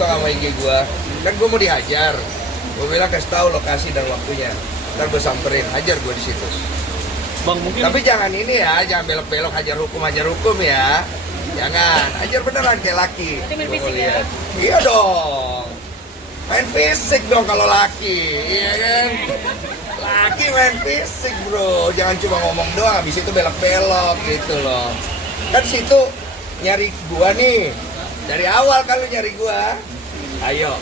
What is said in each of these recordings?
foto sama IG gue. Kan gue mau dihajar. Gue bilang kasih tahu lokasi dan waktunya. Ntar gue samperin, hajar gue di situ. Bang mungkin. Tapi jangan ini ya, jangan belok-belok hajar hukum ya. Jangan, hajar beneran kayak laki. Main fisik ya? Iya dong. Main fisik dong kalau laki, iya kan? Laki main fisik bro, jangan cuma ngomong doang, habis itu belok-belok gitu loh. Kan situ nyari gua nih, dari awal kalau nyari gua, ayo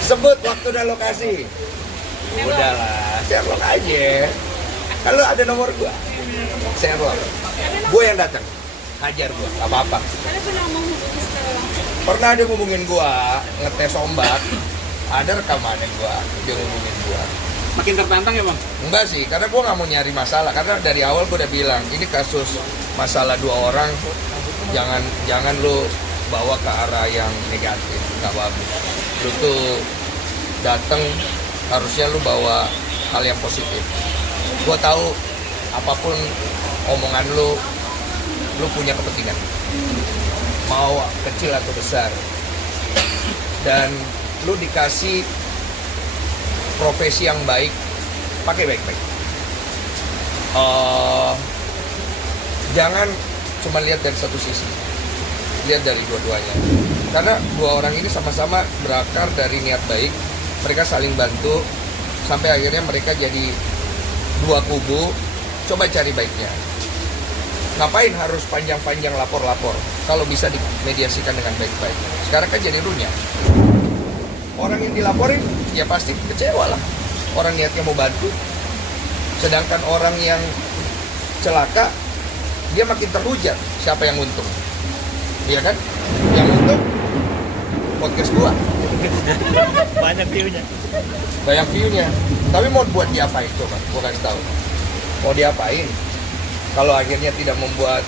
sebut waktu dan lokasi. Udahlah, Sherlock aja. Kalau ada nomor gua, Sherlock. Gua yang datang, hajar gua, gak apa-apa. Kalian pernah ngomong secara langsung? Pernah dia ngomongin gua, ngetes ombak. Ada rekamannya gua, dia ngomongin gua. Makin tertantang ya bang? Enggak sih, karena gue nggak mau nyari masalah. Karena dari awal gue udah bilang, ini kasus masalah dua orang, jangan lu bawa ke arah yang negatif, nggak bagus. Lu tuh dateng, harusnya lu bawa hal yang positif. Gue tahu apapun omongan lu punya kepentingan, mau kecil atau besar, dan lu dikasih profesi yang baik, pakai baik-baik. Jangan cuma lihat dari satu sisi, lihat dari dua-duanya. Karena dua orang ini sama-sama berakar dari niat baik, mereka saling bantu, sampai akhirnya mereka jadi dua kubu. Coba cari baiknya. Ngapain harus panjang-panjang lapor-lapor, kalau bisa dimediasikan dengan baik-baik. Sekarang kan jadi runyam. Orang yang dilaporin ya pasti kecewa lah. Orang niatnya mau bantu, sedangkan orang yang celaka dia makin terhujat. Siapa yang untung? Iya kan? Yang untung podcast gua. Banyak view-nya. Banyak view-nya. Tapi mau buat diapain coba? Gua kasih tahu. Mau diapain? Kalau akhirnya tidak membuat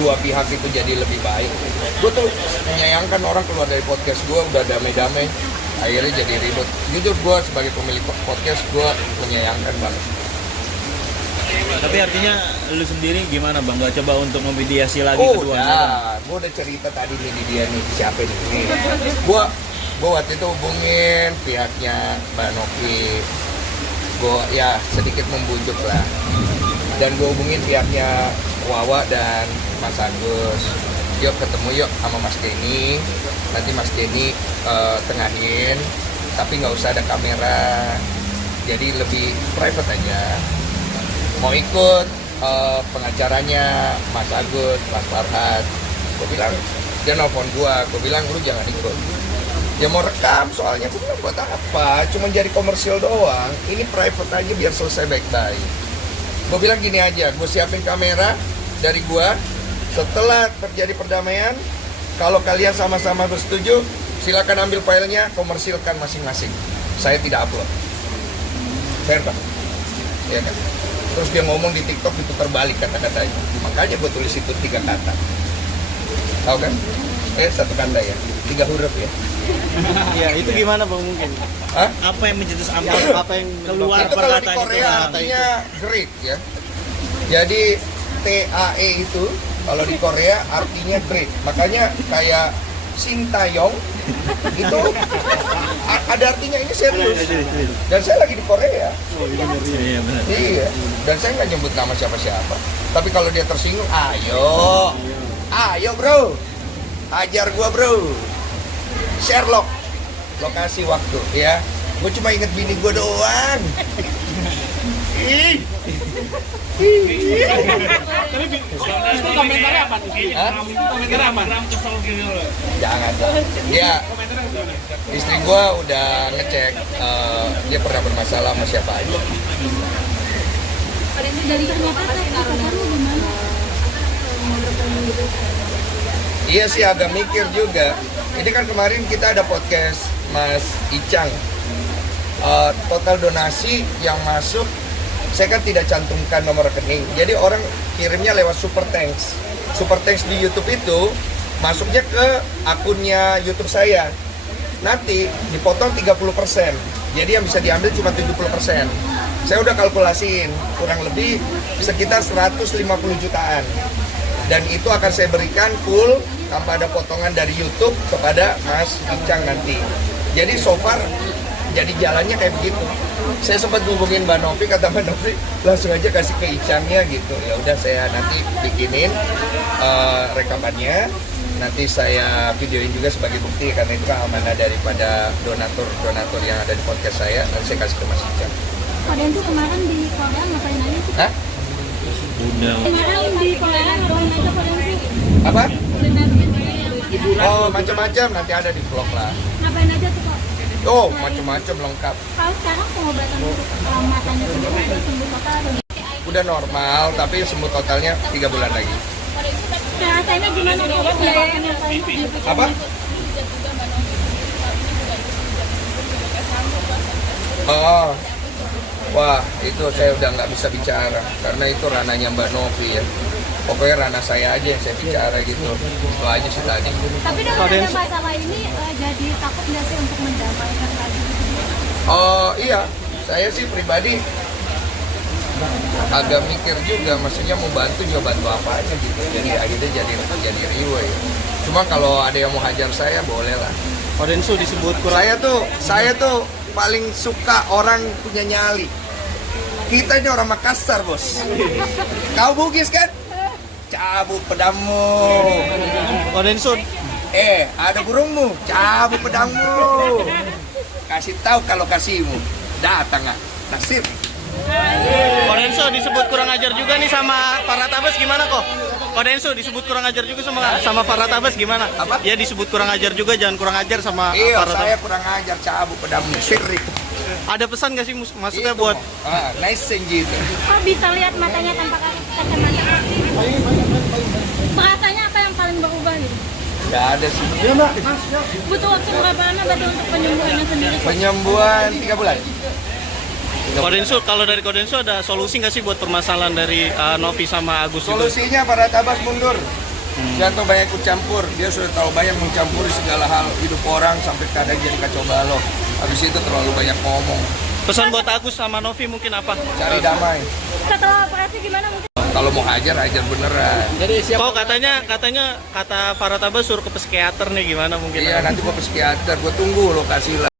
dua pihak itu jadi lebih baik. Gue tuh menyayangkan orang keluar dari podcast gue udah damai-damai, akhirnya jadi ribut. Jujur gue sebagai pemilik podcast gue menyayangkan banget. Tapi artinya lu sendiri gimana bang? Gak coba untuk memediasi lagi Oh keduanya? gue udah cerita tadi nih di dia nih, siapa nih? Gue waktu itu hubungin pihaknya Mbak Novi. Gue ya sedikit membujuk lah. Dan gue hubungin pihaknya Wawa dan Mas Agus. Yuk ketemu yuk sama Mas Denny. Nanti Mas Denny tengahin, tapi nggak usah ada kamera. Jadi lebih private aja. Mau ikut pengacaranya Mas Agus, Mas Farhad. Gue bilang, dia nelfon gue bilang lu jangan ikut. Ya mau rekam soalnya, gue bilang buat apa? Cuma jadi komersil doang. Ini private aja biar selesai baik-baik. Gue bilang gini aja, gue siapin kamera dari gue. Setelah terjadi perdamaian, kalau kalian sama-sama bersetuju, silakan ambil filenya, komersilkan masing-masing. Saya tidak upload. Fair Pak? Ya kan? Terus dia ngomong di TikTok diputar balik kata-katanya. Makanya gue tulis itu 3 kata. Tahu kan? 1 kata ya, 3 huruf ya. Ya itu gimana bang mungkin? Hah? Apa yang mencetus ambang? Apa yang keluar Itu kalau di perkataan Korea itu? artinya great ya. Jadi TAE itu kalau di Korea artinya great. Makanya kayak Sintayong itu ada artinya ini serius. Dan saya lagi di Korea. Iya benar. Iya. Dan saya nggak nyebut nama siapa-siapa. Tapi kalau dia tersinggung, ayo bro, hajar gua bro. Sherlock, lokasi waktu ya. Gue cuma inget bini gue doang. Tapi itu komentarnya apa tuh? Komentarnya apa? Jangan lah. Dia istri gue udah ngecek dia pernah bermasalah sama siapa aja. Dari pernyataan lu gimana? Iya sih agak mikir juga. Ini kan kemarin kita ada podcast Mas Icang. Total donasi yang masuk, saya kan tidak cantumkan nomor rekening. Jadi orang kirimnya lewat Super Thanks. Super Thanks di YouTube itu masuknya ke akunnya YouTube saya. Nanti dipotong 30%. Jadi yang bisa diambil cuma 70%. Saya udah kalkulasiin, kurang lebih sekitar 150 jutaan. Dan itu akan saya berikan full tanpa ada potongan dari YouTube kepada Mas Icang nanti. Jadi so far jadi jalannya kayak begitu. Saya sempat hubungin Mbak Novi, kata Mbak Novi langsung aja kasih ke Icangnya gitu. Ya udah saya nanti bikinin rekamannya, nanti saya videoin juga sebagai bukti karena itu kan amanah daripada donatur yang ada di podcast saya. Nanti saya kasih ke Mas Icang. Kalian tuh kemarin di Korea ngapain aja sih? Hah? Udah. Kemarin di Korea ngapain aja kalian sih? Apa? Oh macam-macam nanti ada di vlog lah. Ngapain aja tuh kok? Oh macam-macam lengkap. Kalau sekarang pengobatan untuk matanya sendiri udah sembuh total atau gimana? Udah normal tapi sembuh totalnya 3 bulan lagi. Rasanya gimana kok? Biayanya Apa? Oh, wah itu saya udah nggak bisa bicara karena itu ranahnya Mbak Novi ya. Pokoknya ranah saya aja yang saya bicara gitu. Itu aja sih tadi. Tapi dengan ada masalah ini jadi takut nggak sih untuk mendamaikan lagi? Oh iya, saya sih pribadi agak mikir juga, maksudnya mau bantu juga bantu apa aja gitu. Jadi akhirnya jadi riweh. Cuma kalau ada yang mau hajar saya boleh lah. Kodensu disebut kurang. Saya tuh paling suka orang punya nyali. Kita ini orang Makassar, Bos. Kau Bugis kan? Cabut pedangmu. Kodensu Ada burungmu, cabut pedangmu. Kasih tahu kalau kasihmu. Datang nggak? Nasir. Kodensu disebut kurang ajar juga nih sama Farhat Abbas gimana kok? Kodensu disebut kurang ajar juga sama Farhat Abbas gimana? Apa? Ya disebut kurang ajar juga, jangan kurang ajar sama Iya, Farhat saya Abbas. kurang ajar cabut pedangmu. Sirik. Ada pesan gak sih maksudnya Itu, buat nice gitu. Kok bisa lihat matanya tanpa kacamata? Rasanya apa yang paling berubah gitu? Gak ada sih. Butuh waktu berapa lama berarti untuk penyembuhannya sendiri? Penyembuhan 3 bulan. Kodensu? Kalau dari Kodensu ada solusi nggak sih buat permasalahan dari Novi sama Agus itu? Solusinya para tabas mundur. Jangan terlalu banyak ikut campur. Dia sudah terlalu banyak mencampuri segala hal hidup orang sampai kadang jadi kacau balau. Habis itu terlalu banyak ngomong. Pesan buat Agus sama Novi mungkin apa? Cari damai. Setelah operasi gimana mungkin? Kalau mau hajar beneran. Kok katanya kata Farhat Abbas suruh ke psikiater nih, gimana mungkin? Iya nanti gua psikiater. Gua tunggu lokasi lah.